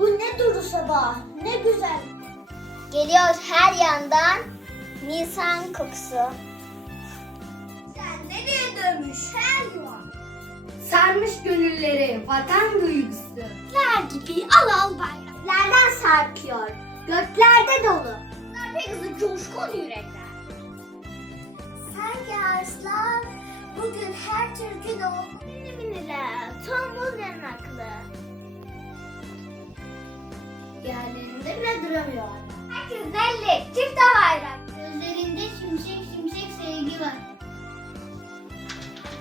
Ne duru sabah, ne güzel. Geliyor her yandan Nisan kokusu. Sen nereye dönmüş her yuvan? Sarmış gönülleri vatan duygusu. Ler gibi al al bayraklardan sarkıyor. Göklerde dolu. Pegasus coşkun yürekler. Sanki arslan bugün her Türk'ün Yerlerinde bile duramıyor. Herkes belli, çifte bayrak. Gözlerinde şimşek şimşek sevgi var.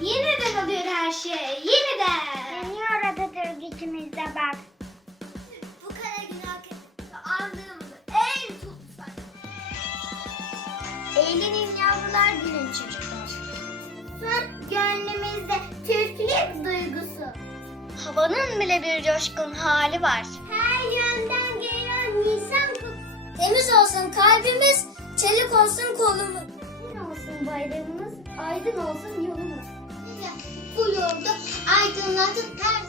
Yeniden oluyor her şey, yeniden. Dönüyor Atatürk içimizde bak. Bu kara günah andığımız en kutsal. Eğlenin yavrular gülün çocuklar. Sır gönlümüzde Türklük duygusu. Havanın bile bir coşkun hali var. Nisan. Temiz olsun kalbimiz, çelik olsun kolumuz. Aydın olsun bayrağımız, aydın olsun yolumuz. Bu yolda aydınlatın her